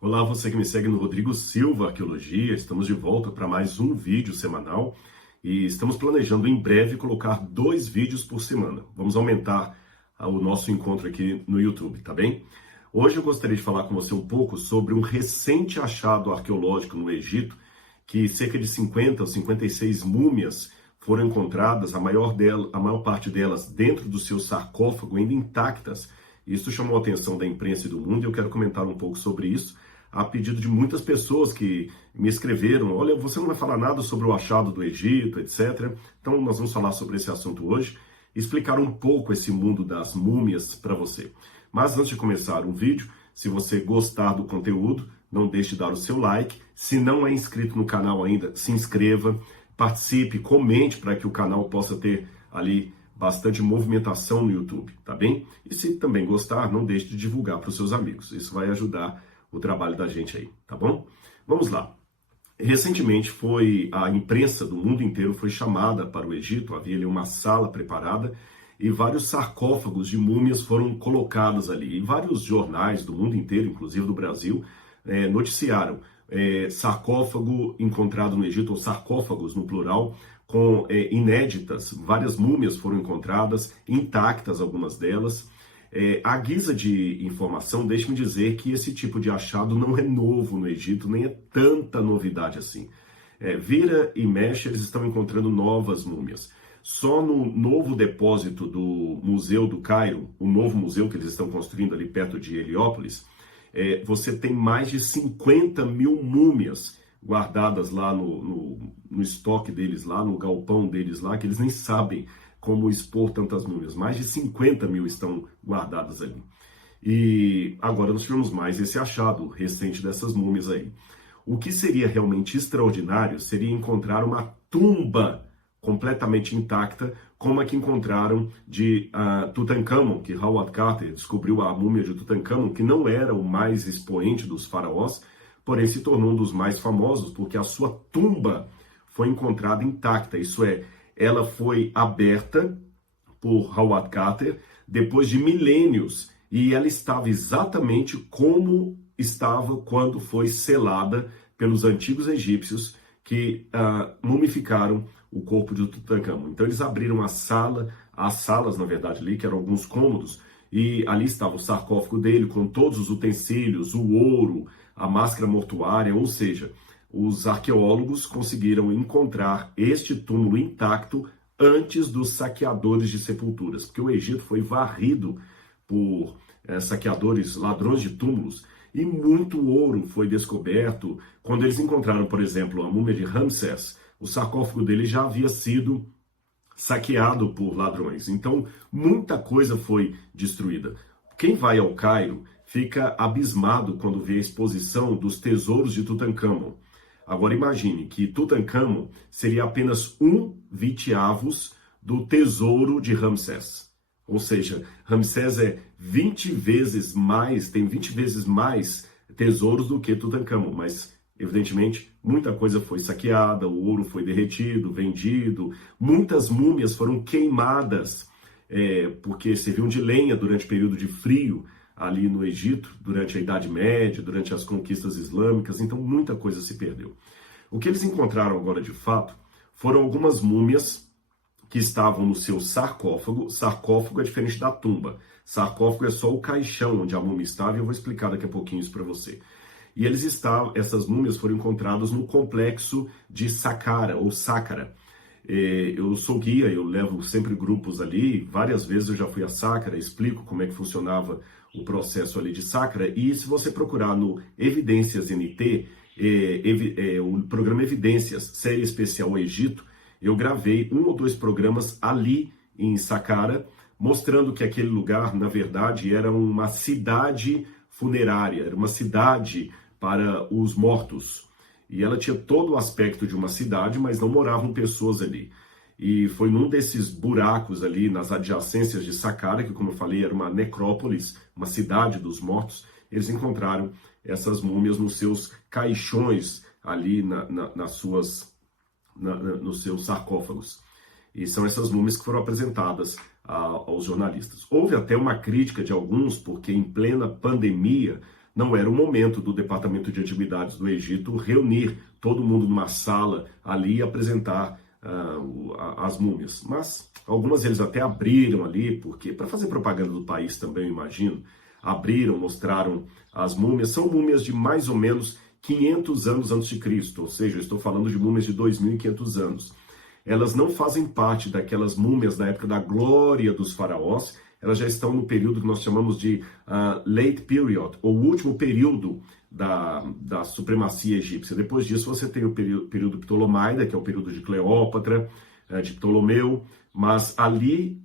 Olá, você que me segue no Rodrigo Silva Arqueologia. Estamos de volta para mais um vídeo semanal e estamos planejando em breve colocar 2 vídeos por semana. Vamos aumentar o nosso encontro aqui no YouTube, tá bem? Hoje eu gostaria de falar com você um pouco sobre um recente achado arqueológico no Egito, que cerca de 50 ou 56 múmias foram encontradas, a maior parte delas dentro do seu sarcófago, ainda intactas. Isso chamou a atenção da imprensa e do mundo e eu quero comentar um pouco sobre isso, a pedido de muitas pessoas que me escreveram: olha, você não vai falar nada sobre o achado do Egito, etc. Então nós vamos falar sobre esse assunto hoje e explicar um pouco esse mundo das múmias para você. Mas antes de começar o vídeo, se você gostar do conteúdo, não deixe de dar o seu like. Se não é inscrito no canal ainda, se inscreva, participe, comente para que o canal possa ter ali bastante movimentação no YouTube, tá bem? E se também gostar, não deixe de divulgar para os seus amigos. Isso vai ajudar o trabalho da gente aí, tá bom? Vamos lá. Recentemente a imprensa do mundo inteiro foi chamada para o Egito, havia ali uma sala preparada e vários sarcófagos de múmias foram colocados ali. E vários jornais do mundo inteiro, inclusive do Brasil, noticiaram sarcófago encontrado no Egito, ou sarcófagos no plural, com inéditas. Várias múmias foram encontradas, intactas algumas delas. À guisa de informação, deixe-me dizer que esse tipo de achado não é novo no Egito, nem é tanta novidade assim. Vira e mexe, eles estão encontrando novas múmias. Só no novo depósito do Museu do Cairo, o novo museu que eles estão construindo ali perto de Heliópolis, você tem mais de 50 mil múmias guardadas lá no estoque deles, lá no galpão deles, lá, que eles nem sabem como expor tantas múmias. Mais de 50 mil estão guardadas ali. E agora nós tivemos mais esse achado recente dessas múmias aí. O que seria realmente extraordinário seria encontrar uma tumba completamente intacta, como a que encontraram de Tutankhamon, que Howard Carter descobriu a múmia de Tutankhamon, que não era o mais expoente dos faraós, porém se tornou um dos mais famosos, porque a sua tumba foi encontrada intacta, isso é, ela foi aberta por Howard Carter depois de milênios e ela estava exatamente como estava quando foi selada pelos antigos egípcios que mumificaram o corpo de Tutankhamon. Então eles abriram as salas, na verdade, ali, que eram alguns cômodos, e ali estava o sarcófago dele com todos os utensílios, o ouro, a máscara mortuária, ou seja, os arqueólogos conseguiram encontrar este túmulo intacto antes dos saqueadores de sepulturas, porque o Egito foi varrido por saqueadores, ladrões de túmulos, e muito ouro foi descoberto. Quando eles encontraram, por exemplo, a múmia de Ramsés, o sarcófago dele já havia sido saqueado por ladrões. Então, muita coisa foi destruída. Quem vai ao Cairo fica abismado quando vê a exposição dos tesouros de Tutankhamon. Agora imagine que Tutankhamon seria apenas 1/20 do tesouro de Ramsés. Ou seja, Ramsés é 20 vezes mais, tem 20 vezes mais tesouros do que Tutankhamon, mas evidentemente muita coisa foi saqueada, o ouro foi derretido, vendido, muitas múmias foram queimadas, porque serviam de lenha durante o período de frio ali no Egito, durante a Idade Média, durante as conquistas islâmicas, então muita coisa se perdeu. O que eles encontraram agora de fato foram algumas múmias que estavam no seu sarcófago. Sarcófago é diferente da tumba. Sarcófago é só o caixão onde a múmia estava, e eu vou explicar daqui a pouquinho isso para você. E essas múmias foram encontradas no complexo de Saqqara, ou Saqqara. Eu sou guia, eu levo sempre grupos ali, várias vezes eu já fui a Saqqara, explico como é que funcionava o processo ali de Saqqara, e se você procurar no Evidências NT, o programa Evidências, série especial Egito, eu gravei 1 ou 2 programas ali em Saqqara, mostrando que aquele lugar, na verdade, era uma cidade funerária, era uma cidade para os mortos. E ela tinha todo o aspecto de uma cidade, mas não moravam pessoas ali. E foi num desses buracos ali, nas adjacências de Saqqara, que, como eu falei, era uma necrópolis, uma cidade dos mortos, eles encontraram essas múmias nos seus caixões ali, nos seus sarcófagos. E são essas múmias que foram apresentadas aos jornalistas. Houve até uma crítica de alguns, porque em plena pandemia não era o momento do Departamento de Antiguidades do Egito reunir todo mundo numa sala ali e apresentar as múmias. Mas algumas eles até abriram ali, porque para fazer propaganda do país também, eu imagino, abriram, mostraram as múmias. São múmias de mais ou menos 500 anos antes de Cristo, ou seja, eu estou falando de múmias de 2.500 anos. Elas não fazem parte daquelas múmias da época da glória dos faraós, elas já estão no período que nós chamamos de late period, ou último período da supremacia egípcia. Depois disso você tem o período Ptolomaida, que é o período de Cleópatra, de Ptolomeu, mas ali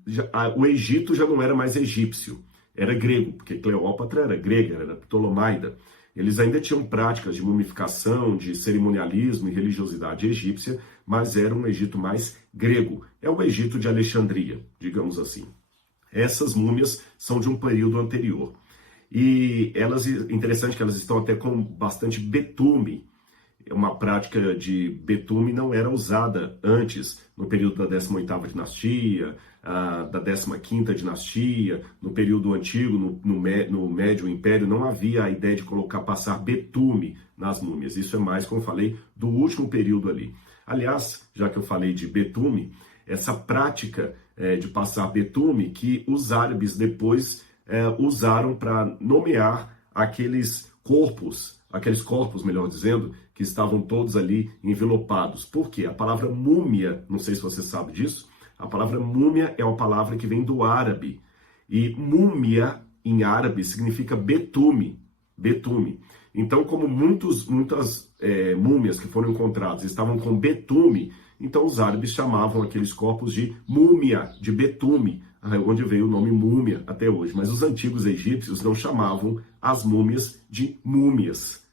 o Egito já não era mais egípcio, era grego, porque Cleópatra era grega, era Ptolomaida. Eles ainda tinham práticas de mumificação, de cerimonialismo e religiosidade egípcia, mas era um Egito mais grego. É o Egito de Alexandria, digamos assim. Essas múmias são de um período anterior. E interessante que elas estão até com bastante betume. Uma prática de betume não era usada antes, no período da 18ª dinastia, da 15ª dinastia, no período antigo, no Médio Império, não havia a ideia de passar betume nas múmias. Isso é mais, como eu falei, do último período ali. Aliás, já que eu falei de betume, essa prática de passar betume que os árabes depois usaram para nomear aqueles corpos, melhor dizendo, que estavam todos ali envelopados. Por quê? A palavra múmia, não sei se você sabe disso, a palavra múmia é uma palavra que vem do árabe. E múmia, em árabe, significa betume. Betume. Então, como muitas múmias que foram encontradas estavam com betume, então os árabes chamavam aqueles corpos de múmia, de betume, onde veio o nome múmia até hoje. Mas os antigos egípcios não chamavam as múmias de múmias.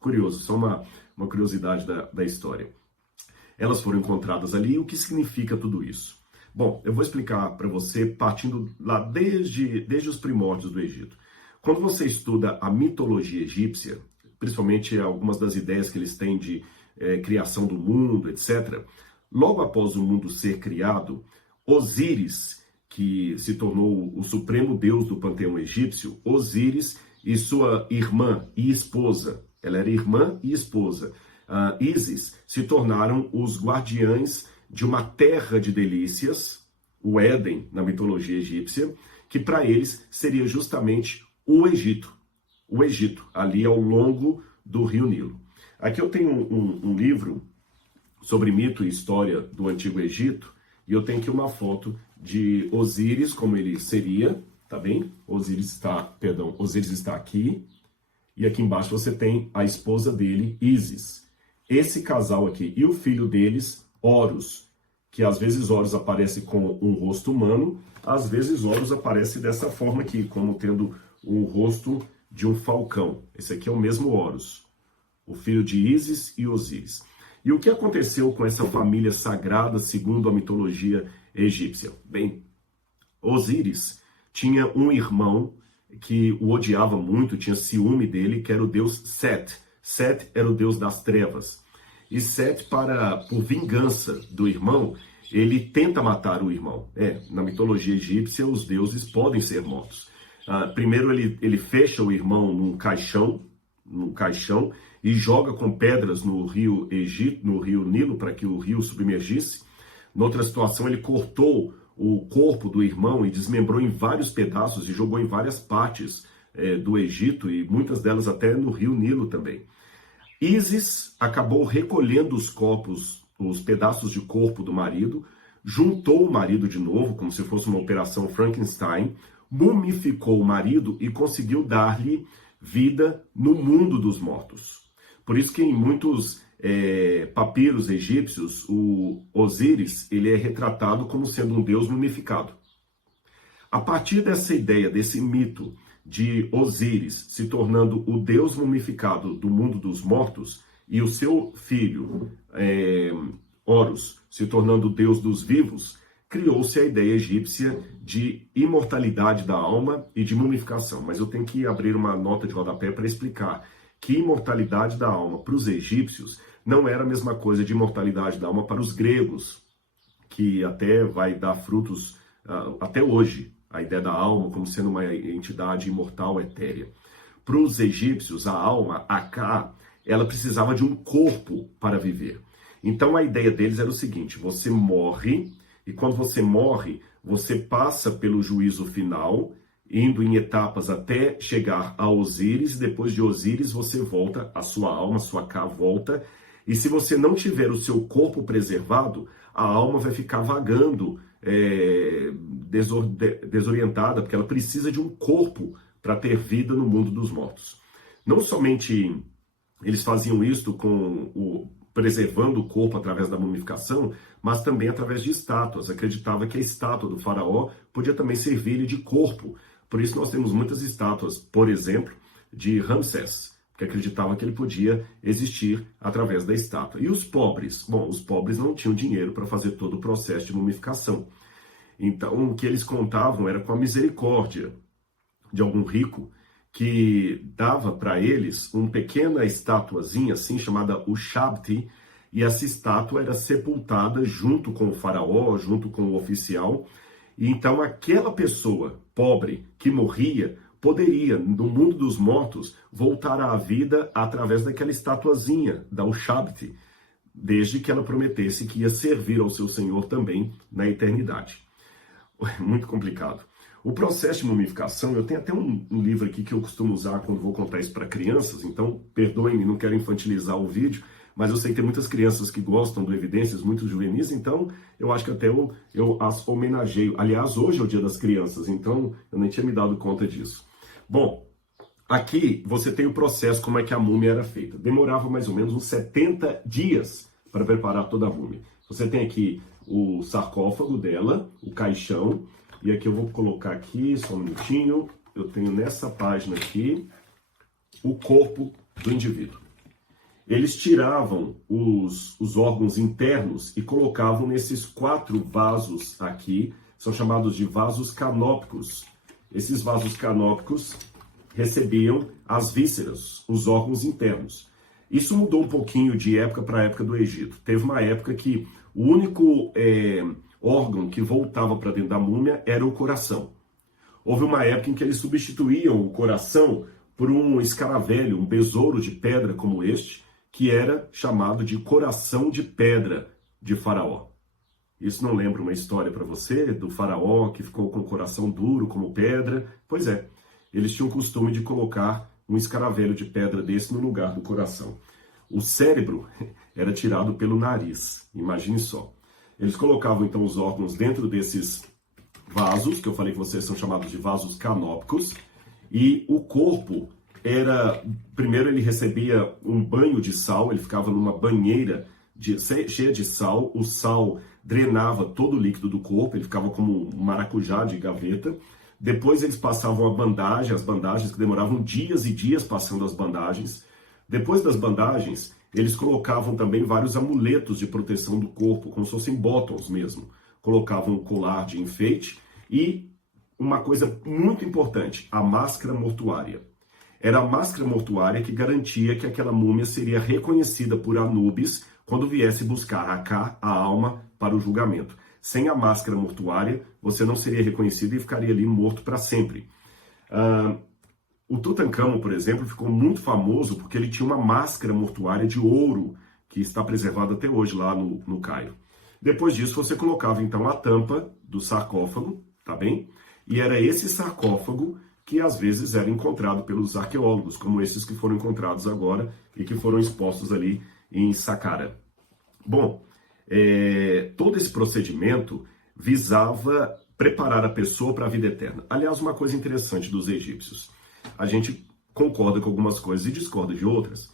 Curioso, só uma curiosidade da história. Elas foram encontradas ali. O que significa tudo isso? Bom, eu vou explicar para você partindo lá desde os primórdios do Egito. Quando você estuda a mitologia egípcia, principalmente algumas das ideias que eles têm de criação do mundo, etc., logo após o mundo ser criado, Osíris, que se tornou o supremo deus do panteão egípcio, Osíris e sua irmã e esposa, ela era irmã e esposa, Ísis, se tornaram os guardiães de uma terra de delícias, o Éden, na mitologia egípcia, que para eles seria justamente o Egito. O Egito, ali ao longo do Rio Nilo. Aqui eu tenho um livro sobre mito e história do Antigo Egito, e eu tenho aqui uma foto de Osíris, como ele seria, tá bem? Osíris está aqui, e aqui embaixo você tem a esposa dele, Ísis. Esse casal aqui, e o filho deles, Horus, que às vezes Horus aparece com um rosto humano, às vezes Horus aparece dessa forma aqui, como tendo o rosto de um falcão. Esse aqui é o mesmo Horus, o filho de Ísis e Osíris. E o que aconteceu com essa família sagrada segundo a mitologia egípcia? Bem, Osíris tinha um irmão que o odiava muito, tinha ciúme dele, que era o deus Set. Set era o deus das trevas. E Set, por vingança do irmão, ele tenta matar o irmão. Na mitologia egípcia, os deuses podem ser mortos. Primeiro ele fecha o irmão num caixão e joga com pedras no rio Nilo para que o rio submergisse. Noutra situação, ele cortou o corpo do irmão e desmembrou em vários pedaços e jogou em várias partes do Egito e muitas delas até no rio Nilo também. Ísis acabou recolhendo os pedaços de corpo do marido, juntou o marido de novo, como se fosse uma operação Frankenstein, mumificou o marido e conseguiu dar-lhe vida no mundo dos mortos. Por isso que em muitos papiros egípcios, o Osíris ele é retratado como sendo um deus mumificado. A partir dessa ideia, desse mito de Osíris se tornando o deus mumificado do mundo dos mortos e o seu filho Horus se tornando o deus dos vivos, criou-se a ideia egípcia de imortalidade da alma e de mumificação. Mas eu tenho que abrir uma nota de rodapé para explicar que imortalidade da alma para os egípcios não era a mesma coisa de imortalidade da alma para os gregos, que até vai dar frutos até hoje, a ideia da alma como sendo uma entidade imortal, etérea. Para os egípcios, a alma, a Ka, ela precisava de um corpo para viver. Então a ideia deles era o seguinte: você morre, e quando você morre, você passa pelo juízo final, indo em etapas até chegar a Osíris, e depois de Osíris você volta, a sua alma, a sua Ka volta, e se você não tiver o seu corpo preservado, a alma vai ficar vagando, desorientada, porque ela precisa de um corpo para ter vida no mundo dos mortos. Não somente eles faziam isso preservando o corpo através da mumificação, mas também através de estátuas. Acreditava que a estátua do faraó podia também servir-lhe de corpo. Por isso nós temos muitas estátuas, por exemplo, de Ramsés, que acreditavam que ele podia existir através da estátua. E os pobres? Bom, os pobres não tinham dinheiro para fazer todo o processo de mumificação. Então, o que eles contavam era com a misericórdia de algum rico que dava para eles uma pequena estatuazinha, assim, chamada o Shabti, e essa estátua era sepultada junto com o faraó, junto com o oficial. E então aquela pessoa pobre que morria poderia, no mundo dos mortos, voltar à vida através daquela estatuazinha, da Ushabti, desde que ela prometesse que ia servir ao seu Senhor também na eternidade. Muito complicado. O processo de mumificação, eu tenho até um livro aqui que eu costumo usar quando vou contar isso para crianças, então perdoem-me, não quero infantilizar o vídeo, mas eu sei que tem muitas crianças que gostam do Evidências, muitos juvenis, então eu acho que até eu as homenageio. Aliás, hoje é o Dia das Crianças, então eu nem tinha me dado conta disso. Bom, aqui você tem o processo, como é que a múmia era feita. Demorava mais ou menos uns 70 dias para preparar toda a múmia. Você tem aqui o sarcófago dela, o caixão, e aqui eu vou colocar aqui, só um minutinho, eu tenho nessa página aqui o corpo do indivíduo. Eles tiravam os órgãos internos e colocavam nesses 4 vasos aqui, são chamados de vasos canópicos. Esses vasos canópicos recebiam as vísceras, os órgãos internos. Isso mudou um pouquinho de época para época do Egito. Teve uma época que o único órgão que voltava para dentro da múmia era o coração. Houve uma época em que eles substituíam o coração por um escaravelho, um besouro de pedra como este, que era chamado de coração de pedra de Faraó. Isso não lembra uma história para você do Faraó que ficou com o coração duro como pedra? Pois é, eles tinham o costume de colocar um escaravelho de pedra desse no lugar do coração. O cérebro era tirado pelo nariz, imagine só. Eles colocavam então os órgãos dentro desses vasos, que eu falei que vocês são chamados de vasos canópicos, e o corpo primeiro ele recebia um banho de sal, ele ficava numa banheira cheia de sal, o sal drenava todo o líquido do corpo, ele ficava como um maracujá de gaveta. Depois eles passavam a bandagem, as bandagens que demoravam dias e dias passando as bandagens. Depois das bandagens, eles colocavam também vários amuletos de proteção do corpo, como se fossem bottoms mesmo. Colocavam um colar de enfeite e uma coisa muito importante, a máscara mortuária. Era a máscara mortuária que garantia que aquela múmia seria reconhecida por Anubis quando viesse buscar a Ka, a alma, para o julgamento. Sem a máscara mortuária, você não seria reconhecido e ficaria ali morto para sempre. O Tutancâmon, por exemplo, ficou muito famoso porque ele tinha uma máscara mortuária de ouro, que está preservada até hoje lá no Cairo. Depois disso, você colocava então a tampa do sarcófago, tá bem? E era esse sarcófago que às vezes era encontrado pelos arqueólogos, como esses que foram encontrados agora e que foram expostos ali em Saqqara. Bom, todo esse procedimento visava preparar a pessoa para a vida eterna. Aliás, uma coisa interessante dos egípcios, a gente concorda com algumas coisas e discorda de outras.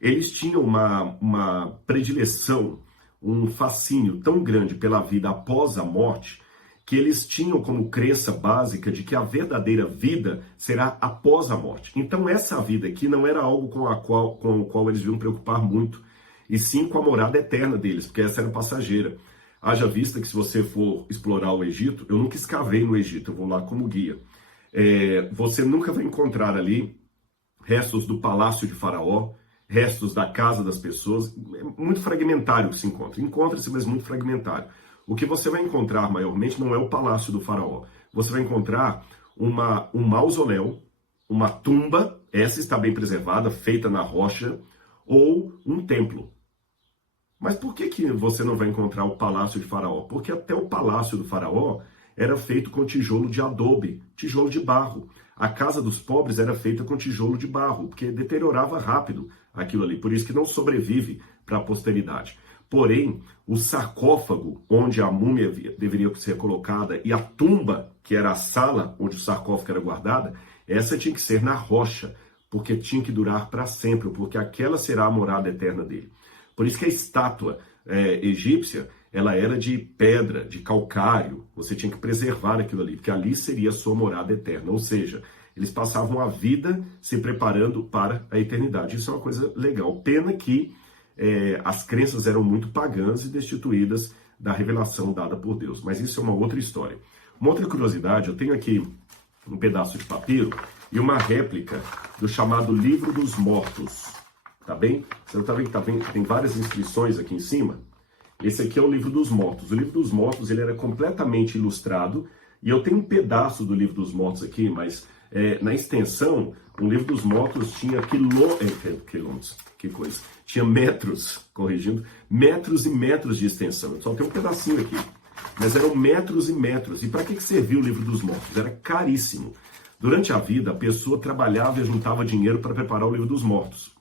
Eles tinham uma predileção, um fascínio tão grande pela vida após a morte, que eles tinham como crença básica de que a verdadeira vida será após a morte. Então essa vida aqui não era algo com o qual eles iam preocupar muito, e sim com a morada eterna deles, porque essa era passageira. Haja vista que se você for explorar o Egito, eu nunca escavei no Egito, eu vou lá como guia. Você nunca vai encontrar ali restos do palácio de Faraó, restos da casa das pessoas, é muito fragmentário o que se encontra. Encontra-se, mas muito fragmentário. O que você vai encontrar maiormente não é o palácio do Faraó. Você vai encontrar um mausoléu, uma tumba essa está bem preservada, feita na rocha, ou um templo. Mas por que você não vai encontrar o palácio de Faraó? Porque até o palácio do Faraó era feito com tijolo de adobe, tijolo de barro. A casa dos pobres era feita com tijolo de barro, porque deteriorava rápido aquilo ali. Por isso que não sobrevive para a posteridade. Porém, o sarcófago onde a múmia deveria ser colocada e a tumba, que era a sala onde o sarcófago era guardada, essa tinha que ser na rocha, porque tinha que durar para sempre, porque aquela será a morada eterna dele. Por isso que a estátua egípcia, ela era de pedra, de calcário. Você tinha que preservar aquilo ali, porque ali seria a sua morada eterna. Ou seja, eles passavam a vida se preparando para a eternidade. Isso é uma coisa legal. Pena que as crenças eram muito pagãs e destituídas da revelação dada por Deus. Mas isso é uma outra história. Uma outra curiosidade, eu tenho aqui um pedaço de papiro e uma réplica do chamado Livro dos Mortos. Tá bem? Você não tá vendo que tem várias inscrições aqui em cima? Esse aqui é o Livro dos Mortos. O Livro dos Mortos ele era completamente ilustrado e eu tenho um pedaço do Livro dos Mortos aqui, mas na extensão, o Livro dos Mortos tinha quilômetros, que coisa, tinha metros, corrigindo, metros e metros de extensão. Eu só tenho um pedacinho aqui, mas eram metros e metros. E para que servia o Livro dos Mortos? Era caríssimo. Durante a vida, a pessoa trabalhava e juntava dinheiro para preparar o Livro dos Mortos.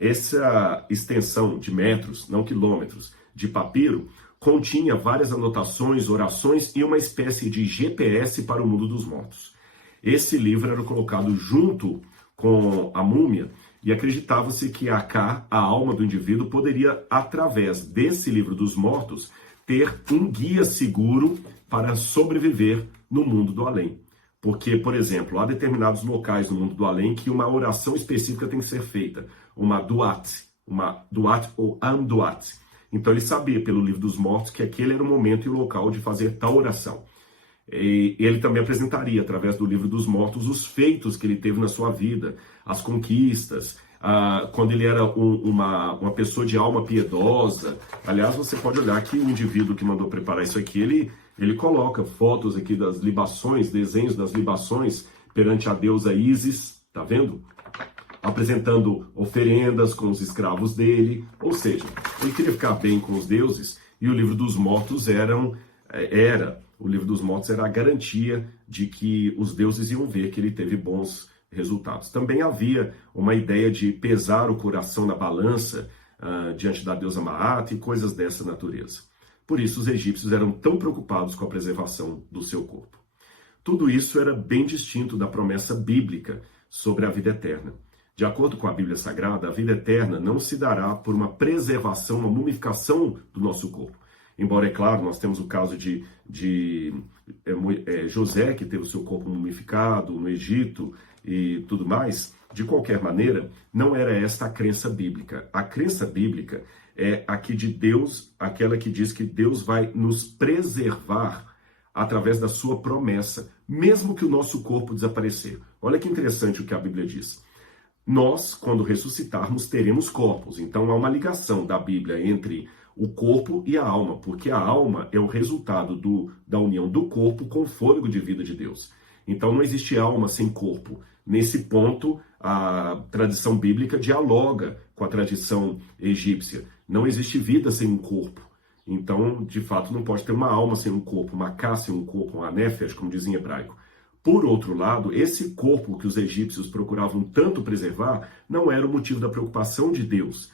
Essa extensão de metros, não quilômetros, de papiro, continha várias anotações, orações e uma espécie de GPS para o mundo dos mortos. Esse livro era colocado junto com a múmia e acreditava-se que a alma do indivíduo, poderia, através desse livro dos mortos, ter um guia seguro para sobreviver no mundo do além. Porque, por exemplo, há determinados locais no mundo do além que uma oração específica tem que ser feita. Uma duat ou amduat. Então ele sabia pelo livro dos mortos que aquele era o momento e o local de fazer tal oração. E ele também apresentaria, através do livro dos mortos, os feitos que ele teve na sua vida, as conquistas, quando ele era uma pessoa de alma piedosa. Aliás, você pode olhar que o indivíduo que mandou preparar isso aqui, ele coloca fotos aqui das libações, desenhos das libações perante a deusa Ísis, tá vendo? Apresentando oferendas com os escravos dele, ou seja, ele queria ficar bem com os deuses e o livro dos mortos o livro dos mortos era a garantia de que os deuses iam ver que ele teve bons resultados. Também havia uma ideia de pesar o coração na balança diante da deusa Maat e coisas dessa natureza. Por isso os egípcios eram tão preocupados com a preservação do seu corpo. Tudo isso era bem distinto da promessa bíblica sobre a vida eterna. De acordo com a Bíblia Sagrada, a vida eterna não se dará por uma preservação, uma mumificação do nosso corpo. Embora, é claro, nós temos o caso de José, que teve o seu corpo mumificado no Egito e tudo mais. De qualquer maneira, não era esta a crença bíblica. A crença bíblica é aqui de Deus, aquela que diz que Deus vai nos preservar através da sua promessa, mesmo que o nosso corpo desaparecer. Olha que interessante o que a Bíblia diz. Nós, quando ressuscitarmos, teremos corpos. Então há uma ligação da Bíblia entre o corpo e a alma, porque a alma é o resultado da união do corpo com o fôlego de vida de Deus. Então não existe alma sem corpo. Nesse ponto, a tradição bíblica dialoga com a tradição egípcia. Não existe vida sem um corpo. Então, de fato, não pode ter uma alma sem um corpo, uma cá sem um corpo, uma nefesh, como diz em hebraico. Por outro lado, esse corpo que os egípcios procuravam tanto preservar não era o motivo da preocupação de Deus.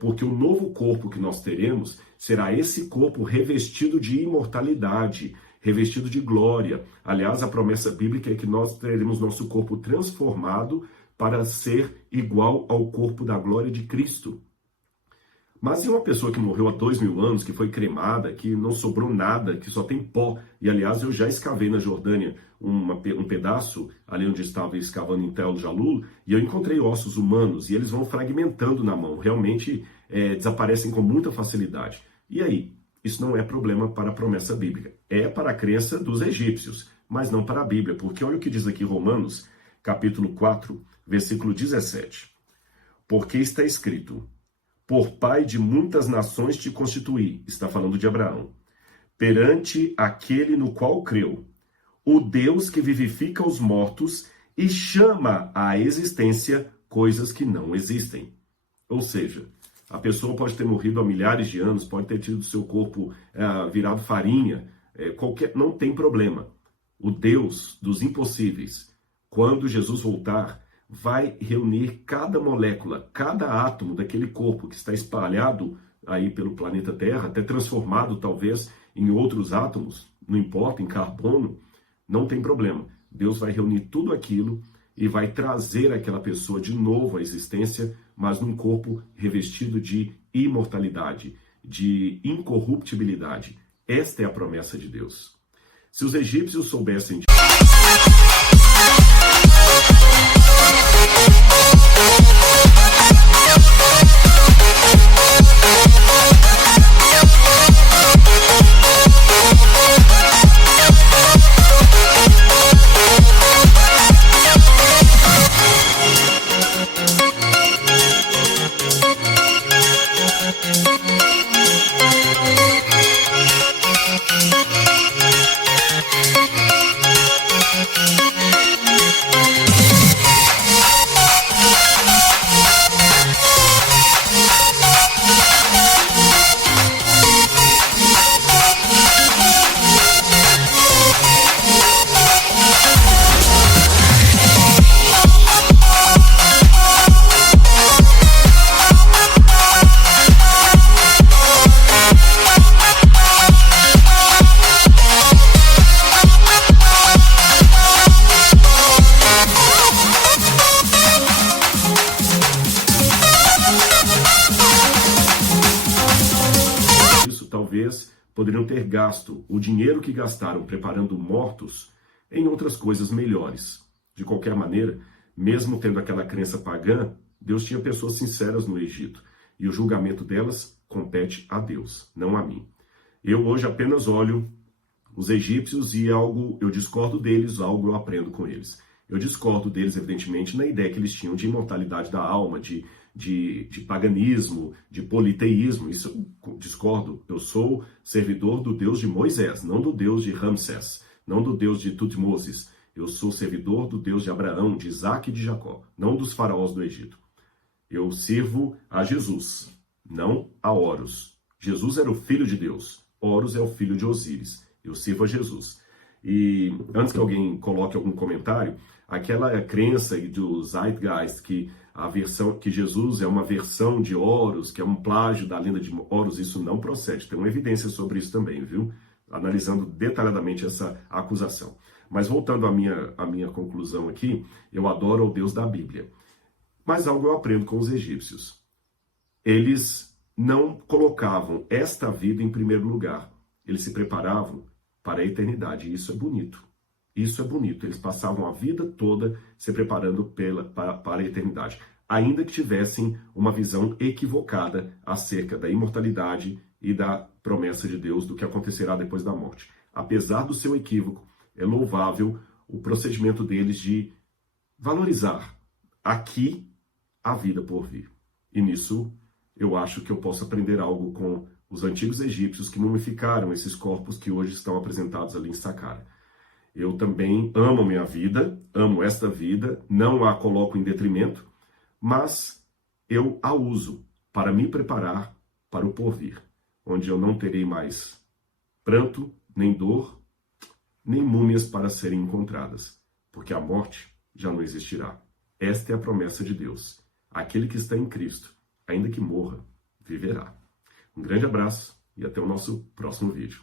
Porque o novo corpo que nós teremos será esse corpo revestido de imortalidade, revestido de glória. Aliás, a promessa bíblica é que nós teremos nosso corpo transformado para ser igual ao corpo da glória de Cristo. Mas e uma pessoa que morreu há 2000 anos, que foi cremada, que não sobrou nada, que só tem pó? E aliás, eu já escavei na Jordânia um pedaço, ali onde estava escavando em Tel Jalul, e eu encontrei ossos humanos, e eles vão fragmentando na mão, realmente desaparecem com muita facilidade. E aí? Isso não é problema para a promessa bíblica, é para a crença dos egípcios, mas não para a Bíblia, porque olha o que diz aqui Romanos, capítulo 4, versículo 17. Porque está escrito: por pai de muitas nações te constituí, está falando de Abraão, perante aquele no qual creu, o Deus que vivifica os mortos e chama à existência coisas que não existem. Ou seja, a pessoa pode ter morrido há milhares de anos, pode ter tido seu corpo virado farinha, não tem problema. O Deus dos impossíveis, quando Jesus voltar, vai reunir cada molécula, cada átomo daquele corpo que está espalhado aí pelo planeta Terra, até transformado talvez em outros átomos, não importa, em carbono, não tem problema. Deus vai reunir tudo aquilo e vai trazer aquela pessoa de novo à existência, mas num corpo revestido de imortalidade, de incorruptibilidade. Esta é a promessa de Deus. Se os egípcios soubessem talvez poderiam ter gasto o dinheiro que gastaram preparando mortos em outras coisas melhores. De qualquer maneira, mesmo tendo aquela crença pagã, Deus tinha pessoas sinceras no Egito, e o julgamento delas compete a Deus, não a mim. Eu hoje apenas olho os egípcios e eu discordo deles, algo eu aprendo com eles. Eu discordo deles, evidentemente, na ideia que eles tinham de imortalidade da alma, de paganismo, de politeísmo. Isso eu discordo. Eu sou servidor do Deus de Moisés, não do Deus de Ramsés, não do Deus de Tutmoses. Eu sou servidor do Deus de Abraão, de Isaac e de Jacó, não dos faraós do Egito. Eu sirvo a Jesus, não a Horus. Jesus era o filho de Deus, Horus é o filho de Osíris. Eu sirvo a Jesus. E antes que alguém coloque algum comentário, aquela crença do Zeitgeist que Jesus é uma versão de Horus, que é um plágio da lenda de Horus, isso não procede. Tem uma evidência sobre isso também, viu? Analisando detalhadamente essa acusação. Mas voltando à minha conclusão aqui, eu adoro o Deus da Bíblia. Mas algo eu aprendo com os egípcios. Eles não colocavam esta vida em primeiro lugar. Eles se preparavam para a eternidade. E isso é bonito. Isso é bonito. Eles passavam a vida toda se preparando para a eternidade. Ainda que tivessem uma visão equivocada acerca da imortalidade e da promessa de Deus do que acontecerá depois da morte. Apesar do seu equívoco, é louvável o procedimento deles de valorizar aqui a vida por vir. E nisso eu acho que eu posso aprender algo com os antigos egípcios que mumificaram esses corpos que hoje estão apresentados ali em Saqqara. Eu também amo minha vida, amo esta vida, não a coloco em detrimento, mas eu a uso para me preparar para o porvir, onde eu não terei mais pranto, nem dor, nem múmias para serem encontradas, porque a morte já não existirá. Esta é a promessa de Deus. Aquele que está em Cristo, ainda que morra, viverá. Um grande abraço e até o nosso próximo vídeo.